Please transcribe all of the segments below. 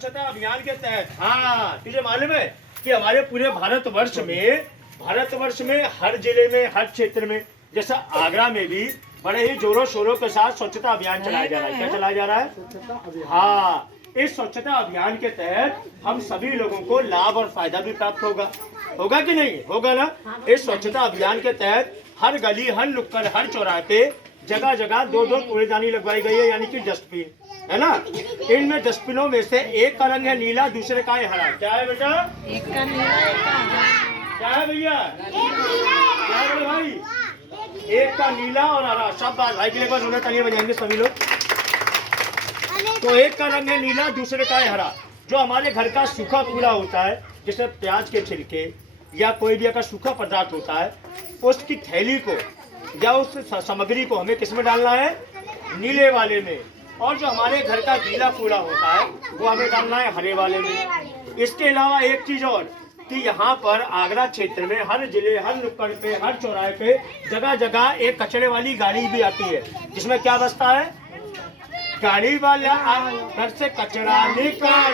स्वच्छता अभियान के तहत, हाँ तुझे मालूम है कि हमारे पूरे भारतवर्ष में हर जिले में, हर क्षेत्र में, जैसा आगरा में भी बड़े ही जोरों शोरों के साथ स्वच्छता अभियान चलाया जा रहा है। क्या चलाया जा रहा है? हाँ, इस स्वच्छता अभियान के तहत हम सभी लोगों को लाभ और फायदा भी प्राप्त होगा कि नहीं होगा ना। इस स्वच्छता अभियान के तहत हर गली, हर नुक्कड़, हर चौराहे पे जगह जगह 2-2 कूड़ेदानी लगवाई गई है, यानी कि डस्टबिन है ना। इनमें डस्टबिनों में से एक का रंग है नीला, दूसरे का है हरा। क्या है बेटा? एक का नीला, एक का हरा। क्या है भैया? क्या है भाई? एक का नीला और हरा। सब भाई के लिए बस उन्हें तालियां बजाएंगे सभी लोग। तो एक का रंग है नीला, दूसरे का है हरा। जो हमारे घर का सूखा कूड़ा होता है, जैसे प्याज के छिलके या कोई भी अगर सूखा पदार्थ होता है, उसकी थैली को या उस सामग्री को हमें किस में डालना है? नीले वाले में। और जो हमारे घर का गीला कूड़ा होता है वो हमें डालना है हरे वाले में। इसके अलावा एक चीज और कि यहाँ पर आगरा क्षेत्र में हर जिले, हर नुक्कड़ पे, हर चौराहे पे जगह जगह एक कचरे वाली गाड़ी भी आती है, जिसमें क्या बसता है? गाड़ी वाला घर से कचरा निकाल,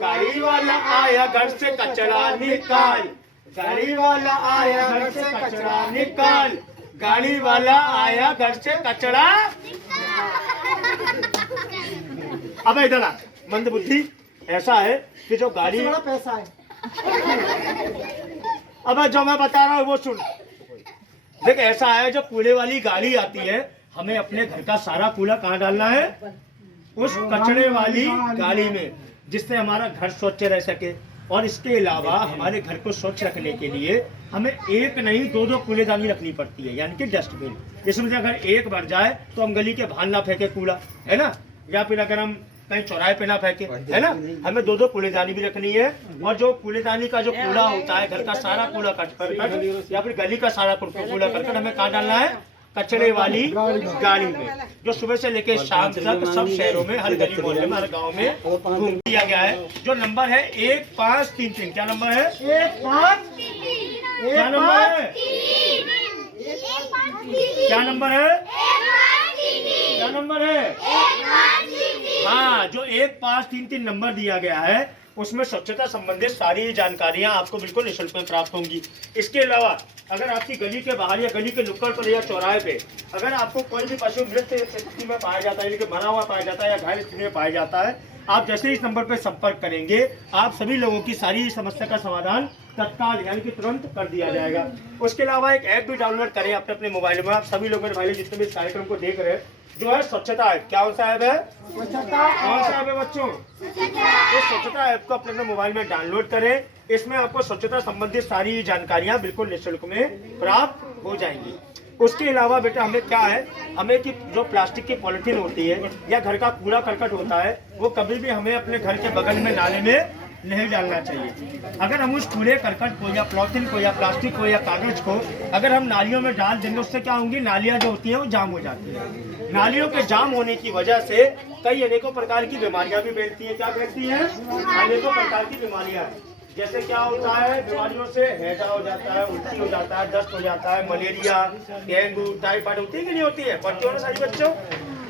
गाड़ी वाला आया घर से कचरा निकाल, गाड़ी वाला आया घर से कचरा निकाल, गाड़ी वाला आया घर से कचरा। अब इधर आ, मंद बुद्धि। ऐसा है कि जो गाड़ी, बड़ा पैसा है। अब जो मैं बता रहा हूँ वो सुन। देख, ऐसा है, जो कूड़े वाली गाड़ी आती है, हमें अपने घर का सारा कूड़ा कहाँ डालना है? उस कचरे वाली गाड़ी में, जिससे हमारा घर स्वच्छ रह सके। और इसके अलावा हमारे घर को स्वच्छ रखने के लिए हमें एक नहीं 2-2 कूड़ेदानी रखनी पड़ती है, यानी कि डस्टबिन। इसमें से अगर एक भर जाए तो हम गली के बाहर ना फेंके कूड़ा, है ना, या फिर अगर हम कहीं चौराहे पे ना फेंके, है ना। हमें 2-2 कूड़ेदानी भी रखनी है। और जो कूड़ेदानी का जो कूड़ा होता है, घर का सारा कूड़ा कट या फिर गली का सारा कूड़ा करकर हमें कहाँ डालना है? कचरे वाली गाड़ी में, जो सुबह से लेकर शाम तक सब शहरों में, हर गली मोहल्ले में, हर गांव में घूम दिया गया है। जो नंबर है 1533। क्या नंबर है? 1533। क्या नंबर है? क्या नंबर है? क्या नंबर है? हाँ, जो 1533 नंबर दिया गया है, उसमें स्वच्छता संबंधित सारी जानकारियां आपको बिल्कुल निःशुल्क में प्राप्त होंगी। इसके अलावा अगर आपकी गली के बाहर या गली के नुक्कड़ पर या चौराहे पे अगर आपको कोई भी पशु मृत स्थिति में पाया जाता है, यानी कि मरा हुआ पाया जाता है या घायल स्थिति में पाया जाता है, आप जैसे ही इस नंबर पर संपर्क करेंगे, आप सभी लोगों की सारी समस्या का समाधान तत्काल यानी कि तुरंत कर दिया जाएगा। उसके अलावा एक ऐप भी डाउनलोड करें अपने अपने मोबाइल में। आप सभी लोग, मेरे भाई जितने भी इस कार्यक्रम को देख रहे हैं, जो है स्वच्छता ऐप। क्या कौन सा ऐप है? स्वच्छता। कौन सा ऐप है बच्चों? इस स्वच्छता ऐप को अपने मोबाइल में डाउनलोड करें। इसमें आपको स्वच्छता संबंधित सारी जानकारियां बिल्कुल निःशुल्क में प्राप्त हो जाएंगी। उसके अलावा बेटा हमें क्या है, हमें कि जो प्लास्टिक की पॉलिथीन होती है या घर का कूड़ा करकट होता है, वो कभी भी हमें अपने घर के बगल में नाले में नहीं डालना चाहिए। अगर हम उस कूड़े करकट को या पॉलिथीन को या प्लास्टिक को या कागज को अगर हम नालियों में डाल देंगे, उससे क्या होंगी? नालियाँ जो होती है वो जाम हो जाती है। नालियों के जाम होने की वजह से कई अनेकों प्रकार की बीमारियां भी फैलती हैं। क्या फैलती हैं? अनेकों प्रकार की बीमारियां। जैसे क्या होता है, बीमारियों से हैजा हो जाता है, उल्टी हो जाता है, दस्त हो जाता है, मलेरिया, डेंगू, टाइफाइड होती है कि नहीं होती है? पढ़ते हो ना सारी बच्चों?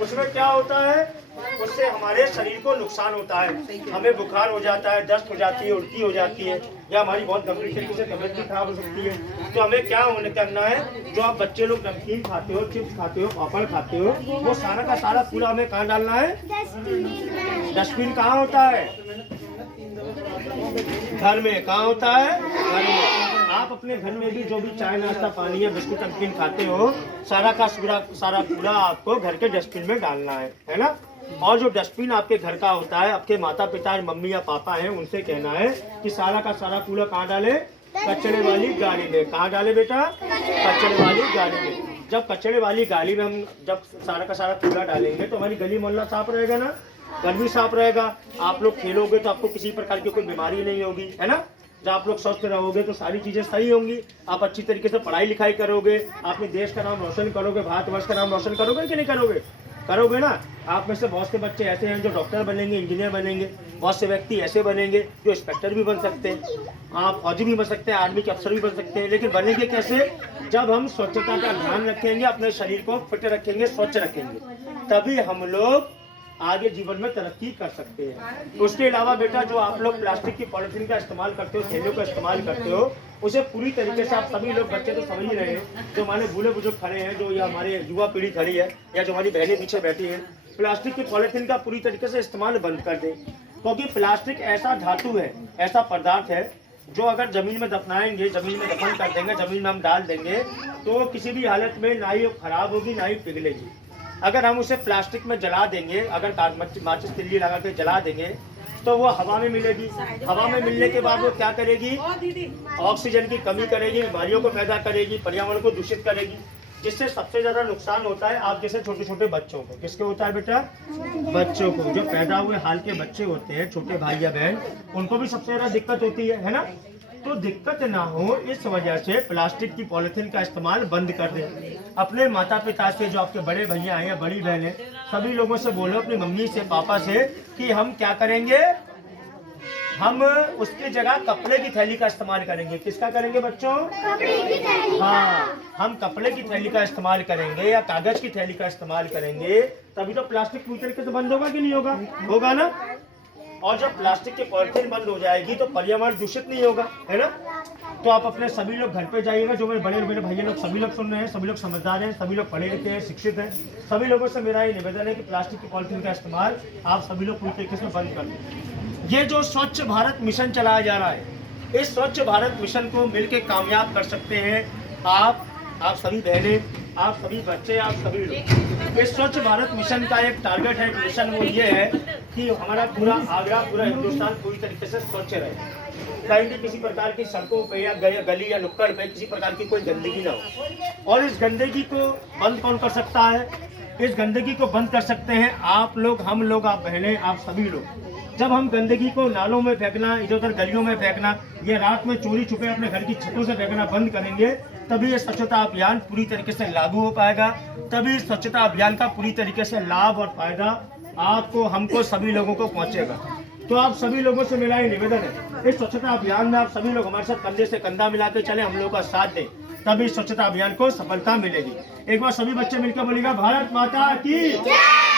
उसमें क्या होता है, उससे हमारे शरीर को नुकसान होता है। हमें बुखार हो जाता है, दस्त हो जाती है, उल्टी हो जाती है, या हमारी बहुत गंभीर तरीके से तबियत भी खराब हो सकती है। तो हमें क्या करना है, जो आप बच्चे लोग नमकीन खाते हो, चिप्स खाते हो, पापड़ खाते हो, वो सारा का सारा कूड़ा हमें कहाँ डालना है? डस्टबिन कहाँ होता है? घर में। कहाँ होता है? घर में। आप अपने घर में भी जो भी चाय, नाश्ता, पानी या बिस्कुट, नमकीन खाते हो, सारा का सारा कूड़ा आपको घर के डस्टबिन में डालना है ना। और जो डस्टबिन आपके घर का होता है, आपके माता पिता, मम्मी या पापा हैं, उनसे कहना है कि सारा का सारा कूड़ा कहाँ डाले? कचरे वाली गाड़ी में। कहाँ डाले बेटा? कचरे वाली गाड़ी में। जब कचरे वाली गाड़ी में हम जब सारा का सारा कूड़ा डालेंगे तो हमारी गली मोहल्ला साफ रहेगा ना, घर भी साफ रहेगा। आप लोग खेलोगे तो आपको किसी प्रकार की कोई बीमारी नहीं होगी, है ना। जब आप लोग स्वस्थ रहोगे तो सारी चीजें सही होंगी। आप अच्छी तरीके से पढ़ाई लिखाई करोगे, अपने देश का नाम रोशन करोगे, भारतवर्ष का नाम रोशन करोगे कि नहीं करोगे? करोगे ना। आप में से बहुत से बच्चे ऐसे हैं जो डॉक्टर बनेंगे, इंजीनियर बनेंगे। बहुत से व्यक्ति ऐसे बनेंगे जो इंस्पेक्टर भी बन सकते हैं, आप फौजी भी बन सकते हैं, आर्मी के अफसर भी बन सकते हैं। लेकिन बनेंगे कैसे? जब हम स्वच्छता का ध्यान रखेंगे, अपने शरीर को फिट रखेंगे, स्वच्छ रखेंगे, तभी हम लोग आगे जीवन में तरक्की कर सकते हैं। उसके अलावा बेटा जो आप लोग प्लास्टिक की पॉलिथीन का इस्तेमाल करते हो, थैलियों का इस्तेमाल करते हो, उसे पूरी तरीके से आप सभी लोग बच्चे तो समझ ही रहे हैं, जो हमारे बूढ़े बुजुर्ग खड़े हैं, जो या हमारे युवा पीढ़ी खड़ी है, या जो हमारी बहनें पीछे बैठी हैं, प्लास्टिक की पॉलिथीन का पूरी तरीके से इस्तेमाल बंद कर दें। क्योंकि प्लास्टिक ऐसा धातु है, ऐसा पदार्थ है जो अगर जमीन में दफनाएंगे, जमीन में दफन कर देंगे, जमीन में हम डाल देंगे तो किसी भी हालत में ना ही खराब होगी ना ही पिघलेगी। अगर हम उसे प्लास्टिक में जला देंगे, अगर माचिस तिल्ली लगा के जला देंगे तो वो हवा में मिलेगी। हवा में मिलने के बाद वो क्या करेगी, ऑक्सीजन की कमी करेगी, बीमारियों को पैदा करेगी, पर्यावरण को दूषित करेगी, जिससे सबसे ज्यादा नुकसान होता है आप जैसे छोटे छोटे बच्चों को। किसके होता है बेटा? बच्चों को। जो पैदा हुए हाल के बच्चे होते हैं, छोटे भाई या बहन, उनको भी सबसे ज्यादा दिक्कत होती है ना। तो दिक्कत ना हो इस वजह से प्लास्टिक की पॉलिथीन का इस्तेमाल बंद कर दें। अपने माता पिता से, जो आपके बड़े भैया हैं या बड़ी बहन है, सभी लोगों से बोलो, अपनी मम्मी से, पापा से, कि हम क्या करेंगे, हम उसकी जगह कपड़े की थैली का इस्तेमाल करेंगे। किसका करेंगे बच्चों? कपड़े की थैली। हाँ, हम कपड़े की थैली का इस्तेमाल करेंगे या कागज की थैली का इस्तेमाल करेंगे, तभी तो प्लास्टिक पूरी तरीके से बंद होगा कि नहीं होगा? होगा ना। और जब प्लास्टिक की पॉलिथीन बंद हो जाएगी तो पर्यावरण दूषित नहीं होगा, है ना। तो आप अपने सभी लोग घर पे जाइएगा, जो मेरे बड़े बड़े भैया लोग सभी लोग सुन रहे हैं, सभी लोग समझदार हैं, सभी लोग पढ़े लिखे हैं, शिक्षित हैं, सभी लोगों से मेरा ये निवेदन है कि प्लास्टिक की पॉलिथीन का इस्तेमाल आप सभी लोग पूरी तरीके से बंद कर दें। ये जो स्वच्छ भारत मिशन चलाया जा रहा है, इस स्वच्छ भारत मिशन को मिलकर कामयाब कर सकते हैं आप सभी बहनें, आप सभी बच्चे, आप सभी लोग। इस स्वच्छ भारत मिशन का एक टारगेट है, मिशन वो ये है कि हमारा पूरा आगरा, पूरा हिंदुस्तान पूरी तरीके से स्वच्छ रहे। कहीं भी किसी प्रकार की सड़कों पे या गली या नुक्कड़ पे किसी प्रकार की कोई गंदगी ना हो। और इस गंदगी को बंद कौन कर सकता है? इस गंदगी को बंद कर सकते हैं आप लोग, हम लोग, आप बहनें, आप सभी लोग। जब हम गंदगी को नालों में फेंकना, इधर उधर गलियों में फेंकना, या रात में चोरी छुपे अपने घर की छतों से फेंकना बंद करेंगे, तभी ये स्वच्छता अभियान पूरी तरीके से लागू हो पाएगा। तभी स्वच्छता अभियान का पूरी तरीके से लाभ और फायदा आपको, हमको, सभी लोगों को पहुंचेगा। तो आप सभी लोगों से मेरा ये निवेदन है, इस स्वच्छता अभियान में आप सभी लोग हमारे साथ कंधे से कंधा मिलाते चले, हम लोगों का साथ दें, तभी स्वच्छता अभियान को सफलता मिलेगी। एक बार सभी बच्चे मिलकर बोलेगा, भारत माता की जय।